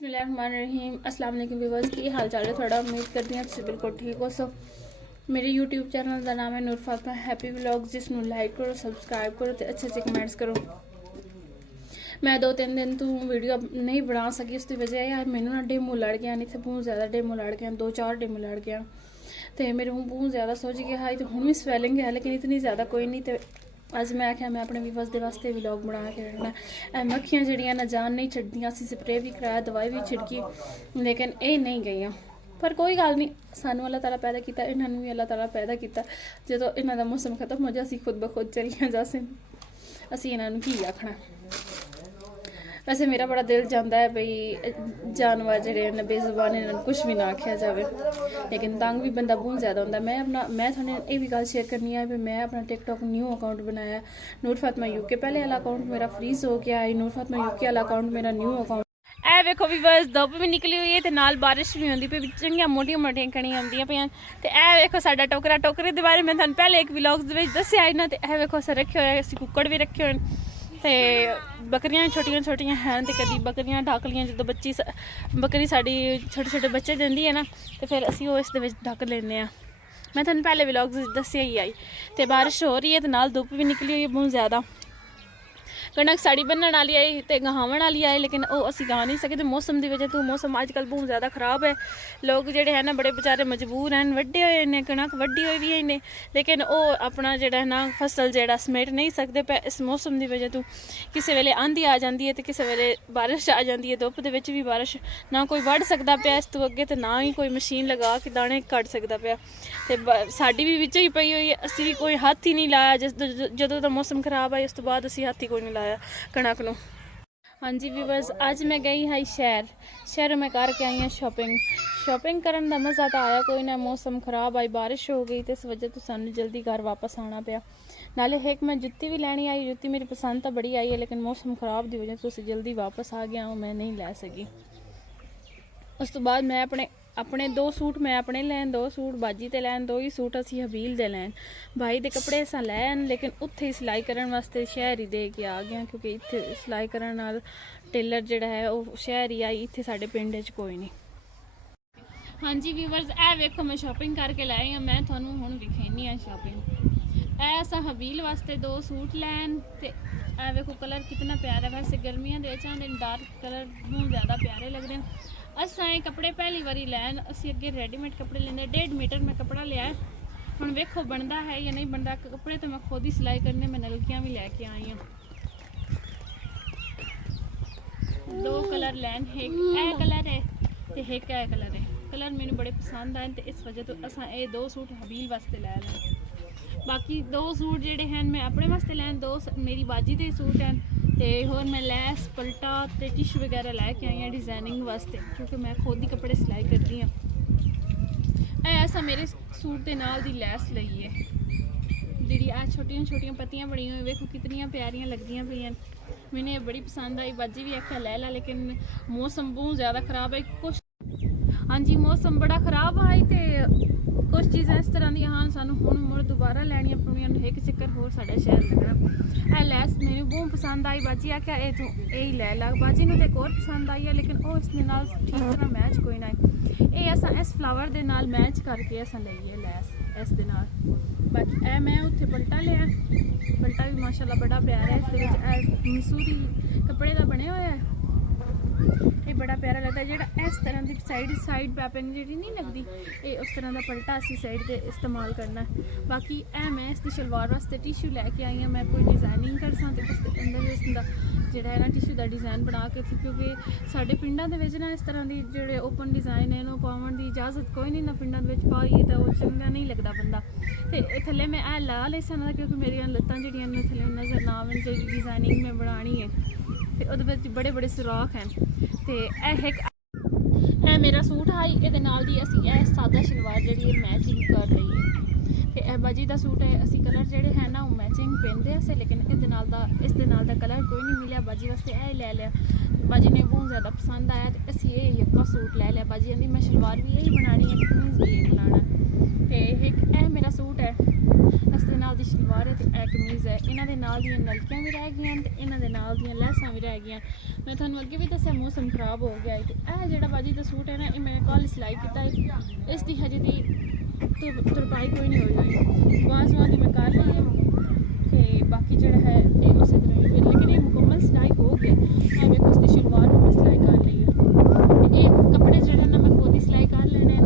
बिस्मिल्लाहिर्रहमानिर्रहीम। अस्सलाम वालेकुम व्यूअर्स, की हाल चाल है थोड़ा। उम्मीद करती हैं तुसीं बिल्कुल ठीक हो। सो मेरे यूट्यूब चैनल का नाम है नूर फातिमा हैप्पी व्लॉग्स, जिसनों लाइक करो, सबसक्राइब करो तो अच्छे अच्छे कमेंट्स करो। मैं 2-3 दिन तो वीडियो नहीं बना सकी, उसकी वजह है यार मैनू ना डेमो लड़ गया, नहीं तो बहुत ज़्यादा डेमो लड़ गया, 2-4 डेमो लड़ गया तो मेरे मूँह बहुत ज़्यादा सोच गया है। तो हूँ भी स्वेलिंग है लेकिन इतनी ज़्यादा कोई नहीं। तो अज मैं आख्या मैं अपने व्यूअर्स के वास्ते व्लॉग बना के रखना। मक्खियाँ जड़ियाँ ना जान नहीं छड्डियां, असीं स्प्रे भी कराया, दवाई भी छिड़की, लेकिन ये नहीं गई। पर कोई गल नहीं, सानू अल्लाह ताला पैदा किया, इन्होंने भी अल्लाह ताला पैदा किया। जो इन्हों का मौसम खत्म हो जाए असीं खुद ब खुद चलिया जासे, असीं इन्हों की आखना। वैसे मेरा बड़ा दिल चाहता है बई जानवर जड़े बेजुबान इन्होंने कुछ भी ना आख्या जाए, लेकिन तंग भी बंदा बहुत ज़्यादा होंगे। मैं थोड़े ये भी गल शेयर करनी है भी मैं अपना टिकटॉक न्यू अकाउंट बनाया, नूर फातिमा यूके। पहले वाला अकाउंट मेरा फ्रीज हो गया है, नूर फातिमा यूके वाला अकाउंट मेरा न्यू अकाउंट। ए वेखो भी बस धुप भी निकली हुई है, नाल बारिश भी होंगी पई, चंगियां मोटियां मोटियां कणियां आंदियां पियां। ते ए वेखो साडा टोकरा, टोकरे दे बारे में थानू पहले एक व्लॉग्स दे विच दस्सिया है ना। ते ए वेखो असें रखे होए, असीं कुक्कड़ भी रखे होए ते बकरियां छोटियां छोटियां हैं। तो कभी बकरियां ढक लियां, जो बच्ची बकरी साड़ी छोटे छोटे बच्चे देंदी है ना, तो फिर असीं वो इस दे विच ढक लैने। मैं थानू पहले व्लॉग्स दस्सिया ही आई। तो बारिश हो रही है तो नाल धुप भी निकली हुई है बहुत ज़्यादा। कणक साड़ी बनने वाली आई तो गहावन वाली आई, लेकिन वो असी गा नहीं सकते मौसम की वजह तो। मौसम अजकल बहुत ज़्यादा खराब है, लोग जोड़े है ना बड़े बेचारे मजबूर हैं, वड्डे हुए ने कणक वड्डी हुई भी है, लेकिन वो अपना जोड़ा है ना फसल जोड़ा समेट नहीं सकते पे इस मौसम की वजह तो। किसी वेले आंधी आ जाती है तो किसी वेले बारिश आ जाती है, धुप दे विच भी बारिश ना कोई वढ़ सकता पाया इस तो अगे, तो ना ही कोई मशीन लगा के दाने कट सकता पाया। तो साड़ी भी विच ही पई हुई है, असी भी कोई हाथ ही नहीं लाया जो तो मौसम खराब है, उस तो बाद असी हाथ ही कोई नहीं लाया कणक नूं। हाँ जी व्यूअर्स, अज मैं गई हाँ शहर में करके आई हाँ शॉपिंग करने का मज़ा तो आया कोई ना। मौसम खराब आई, बारिश हो गई तो इस वजह तो सानू जल्दी घर वापस आना पाया। नाले एक मैं जुत्ती भी लैनी आई, जुत्ती मेरी पसंद तो बड़ी आई है, लेकिन मौसम खराब की वजह तो उसे जल्दी वापस आ गया, मैं नहीं लै सकी। उस तो बाद मैं अपने 2 सूट मैं अपने लैन, 2 सूट बाजी ते लैन, 2 ही सूट असी हबील दे लैन। भाई दे कपड़े असा लैन, लेकिन उत्थे ही सिलाई करने वास्ते शहर ही दे के आ गया, क्योंकि इत्थे सिलाई करने नाल टेलर जिहड़ा है वो शहर ही आई, इत्थे साडे पिंड च कोई नहीं। हाँ जी व्यूअर्स, ए वेखो मैं शॉपिंग करके लाई हाँ, मैं तुहानू हुण दिखानी है शॉपिंग। ए असा हबील वास्ते 2 सूट लैन, ते ए वेखो कलर कितना प्यारा। वैसे गर्मियां दे डार्क कलर बहुत ज़्यादा प्यारे लगते हैं। असां कपड़े पहली बारी लैन, असी अगे रेडीमेड कपड़े लेंदे, 1.5 मीटर में कपड़ा लिया है। हुण वेखो बनता है या नहीं बनता, कपड़े तो मैं खुद ही सिलाई करने, मैं नलकियां भी लैके आई हूँ। 2 कलर लैन, एक ए कलर है तो एक ए कलर है। कलर मैंने बड़े पसंद आए तो इस वजह तो असां 2 सूट हबील वास्ते लै लैन। बाकी 2 सूट जोड़े हैं मैं अपने वास्ते लैन, 2 मेरी बाजी के सूट हैं। तो होर मैं लैस पलटा तो टिशू वगैरह लैके आई हाँ डिज़ाइनिंग वास्ते, क्योंकि मैं खुद ही कपड़े सिलाई करती हाँ। ऐसा मेरे सूट के नाल दी लैस लई है, जी आ छोटिया छोटिया पत्तियां बनी हुई, वेखो कितनी प्यारियां लगदियां पईयां। मैंने ये बड़ी पसंद आई, बाजी भी आख्या लै ला, लेकिन मौसम बहुत ज़्यादा खराब है। कुछ हाँ जी मौसम बड़ा खराब आई, तो कुछ चीज़ां इस तरह दी हाँ सानू हुण मुड़ दोबारा लैनियां पौणियां, एक चक्कर होर साडा शहर लगना। लैस मैंने बहुत पसंद आई, बाजी आख्या ये तू यही लै ला। बाजी नूं एक होर पसंद आई है, लेकिन वो इसके नाल ठीक तरह मैच कोई ना। ये असां इस फ्लावर दे नाल मैच करके असां लई है लैस इस दे नाल। बाकी ए मैं उत्थे पलटा लिया, पलटा भी माशाल्लाह बड़ा प्यारा है, इस मसूरी कपड़े का बने हुआ है, ये बड़ा प्यारा लगता है। जो इस तरह की साइड पैपिंग जी नहीं लगती, ये उस तरह का पलटा असी साइड से इस्तेमाल करना है। बाकी ए मैं इसकी शलवार वास्ते टिशू लैके आई हाँ, मैं कोई डिज़ाइनिंग कर सा उसके अंदर इसका जोड़ा है ना टिशू का डिज़ाइन बना के थी, क्योंकि साढ़े पिंडों के ना इस तरह की जोड़े ओपन डिज़ाइन है पावन की इजाजत कोई नहीं ना पिंडों के पाइए, तो वो चंगा नहीं लगता बंदा। तो थले मैं ए ला ले सकता, क्योंकि मेरिया लत्तां जड़ियां थले नज़र ना आवन, जी डिज़ाइनिंग में बनानी है तो वो बड़े बड़े सुराख हैं। तो यह मेरा सूट है, ये असी सादा शलवार जी मैचिंग कर रही है। तो ਇਹ ਬਾਜੀ ਦਾ ਸੂਟ ਹੈ। ਅਸੀਂ ਕਲਰ ਜਿਹੜੇ ਹੈ ਨਾ ਉਹ ਮੈਚਿੰਗ ਪਹਿਨਦੇ ਆ ਸੇ, ਲੇਕਿਨ ਇਸ ਦੇ ਨਾਲ ਦਾ ਕਲਰ ਕੋਈ ਨਹੀਂ ਮਿਲਿਆ ਬਾਜੀ ਵਾਸਤੇ। ਇਹ ਲੈ ਲਿਆ ਬਾਜੀ ਨੇ, ਬਹੁਤ ਜ਼ਿਆਦਾ ਪਸੰਦ ਆਇਆ ਤੇ ਅਸੀਂ ਇਹ ਯੱਕਾ ਸੂਟ ਲੈ ਲਿਆ। ਬਾਜੀ ਕਹਿੰਦੀ ਮੈਂ ਸ਼ਲਵਾਰ ਵੀ ਇਹੀ ਬਣਾਣੀ ਹੈ, ਕਮੀਜ਼ ਵੀ ਇਹ ਬਣਾਉਣਾ ਤੇ ਇੱਕ ਇਹ ਮੇਰਾ ਸੂਟ ਹੈ, ਇਸ ਦੇ ਨਾਲ ਦੀ ਸ਼ਲਵਾਰ ਹੈ ਤੇ ਇਹ ਕਮੀਜ਼ ਹੈ। ਇਹਨਾਂ ਦੇ ਨਾਲ ਦੀਆਂ ਨਲਕੀਆਂ ਵੀ ਰਹਿ ਗਈਆਂ ਤੇ ਇਹਨਾਂ ਦੇ ਨਾਲ ਦੀਆਂ ਲੈਸਾਂ ਵੀ ਰਹਿ ਗਈਆਂ। ਮੈਂ ਤੁਹਾਨੂੰ ਅੱਗੇ ਵੀ ਦੱਸਿਆ ਮੌਸਮ ਖਰਾਬ ਹੋ ਗਿਆ ਹੈ ਤੇ ਇਹ ਜਿਹੜਾ ਬਾਜੀ ਦਾ ਸੂਟ ਹੈ ਨਾ ਇਹ ਮੈਂ ਕੱਲ੍ਹ ਸਿਲਾਈ ਕੀਤਾ ਹੈ। ਇਸ ਦੀ ਹਜੇ ਦੀ ਤੁਰਪਾਈ ਕੋਈ ਨਹੀਂ ਹੋਈ ਬਾਅਦ ਦੀ ਮੈਂ ਕਰ ਲਈ ਹੈ ਤੇ ਬਾਕੀ ਜਿਹੜਾ ਹੈ ਇਹ ਉਸੇ ਤਰ੍ਹਾਂ ਹੀ, ਲੇਕਿਨ ਇਹ ਮੁਕੰਮਲ ਸਿਲਾਈ ਹੋ ਗਿਆ। ਆ ਵੇਖੋ ਇਸ ਦੀ ਸ਼ਲਵਾਰ ਵੀ ਮੈਂ ਸਿਲਾਈ ਕਰ ਲਈ ਹੈ। ਇਹ ਕੱਪੜੇ ਜਿਹੜੇ ਨਾ ਮੈਂ ਖੁਦ ਹੀ ਸਿਲਾਈ ਕਰ ਲੈਣੇ ਹਨ।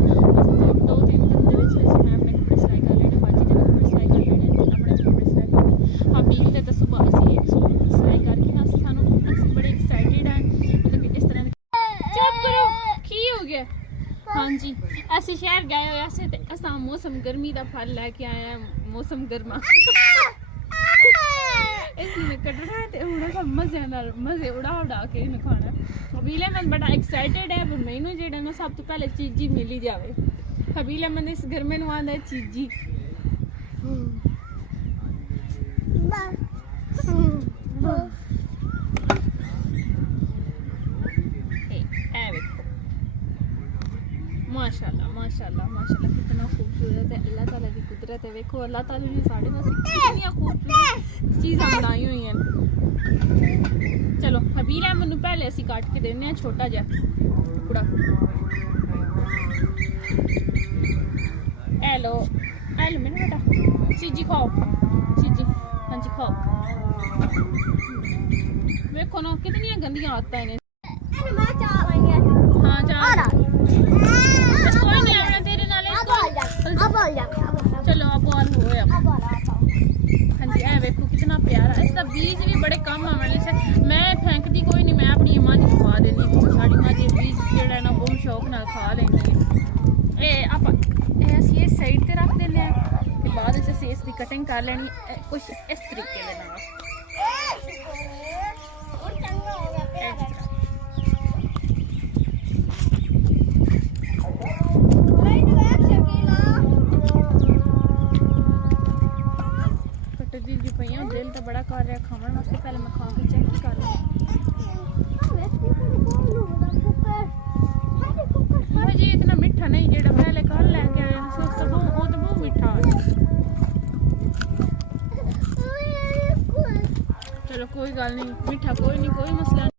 2-3 ਦਿਨ ਦੇ ਵਿੱਚ ਮੈਂ ਆਪਣੇ ਕੱਪੜੇ ਸਿਲਾਈ ਕਰ ਲੈਣੇ, ਬਾਜੀ ਦੇ ਕੱਪੜੇ ਸਿਲਾਈ ਕਰ ਲੈਣੇ ਤੇ ਆਪਣੇ ਕੱਪੜੇ ਸਿਲਾਈ ਕਰ ਲੈਣੇ। ਹਬੀਲ ਦੇ ਤਾਂ ਸੁਬਾਹ ਅਸੀਂ ਇਹ ਸੂਟ ਸਿਲਾਈ ਕਰਕੇ ਨਾ ਅਸੀਂ ਬੜੇ ਐਕਸਾਈਟਿਡ ਹਾਂ, ਮਤਲਬ ਕਿ ਇਸ ਤਰ੍ਹਾਂ ਦੇ। ਚੁੱਪ ਕਰੋ, ਕੀ ਹੋ ਗਿਆ? ਹਾਂਜੀ ਅਸੀਂ ਸ਼ਹਿਰ ਗਏ ਹੋਏ ਸੀ ਤੇ ਅਸਾਂ ਮੌਸਮ ਗਰਮੀ ਦਾ ਫਲ ਲੈ ਕੇ ਆਏ ਹਾਂ, ਮੌਸਮ ਗਰਮਾ ਇਸ ਨੇ ਕੱਢਣਾ ਤੇ ਹੁਣ ਅਸਾਂ ਮਜ਼ੇ ਉਡਾ ਕੇ ਇਹਨੂੰ ਖਾਣਾ। ਹਬੀਲ ਅਹਿਮਦ ਬੜਾ ਐਕਸਾਈਟਿਡ ਹੈ, ਪਰ ਮੈਨੂੰ ਜਿਹੜਾ ਨਾ ਸਭ ਤੋਂ ਪਹਿਲੇ ਚੀਜ਼ੀ ਮਿਲੀ ਜਾਵੇ। ਹਬੀਲ ਅਹਿਮਦ ਇਸ ਗਰਮੇ ਨੂੰ ਆਉਂਦਾ ਚੀਜ਼ੀ। माशाल्लाह माशाल्लाह माशाल्लाह कितना खूबसूरत है। अल्लाह ताला की कुदरत है। देखो अल्लाह ताला ने साढ़े वास्ते कितनी खूबसूरत चीज़ां बनाई हुई हैं। चलो हबील अहमद नूं पहले असीं कट के देने हैं छोटा जिहा टुकड़ा। हेलो हेलो मेरा बेटा चीजी खाओ, चीजी हाँ जी खाओ। देखो ना कितनी गंदियां आदतां हैं। हाँ जा चलो अब ऑन हो। हाँ जी ए वेखो कितना प्यारा, इसका बीज भी बड़े कम आने से मैं फेंकती कोई नहीं, मैं अपनी मां जी खवा देनी। साड़ी मां जी बीज जेड़ा ना बहुत शौक नाल खा लेंदी है। आप ये साइड ते रख देने ते बाद विच असीं इसकी कटिंग कर लेनी कुछ इस तरीके दे नाल। दिल तो बड़ा कर रहा खाने वास्ते, पहले मैं खा के चेक कर लूँ। जी इतना मीठा नहीं जेड़ा पहले कल लेके आए तो बहुत मीठा। चलो कोई गल नहीं, मीठा कोई नहीं, कोई मसला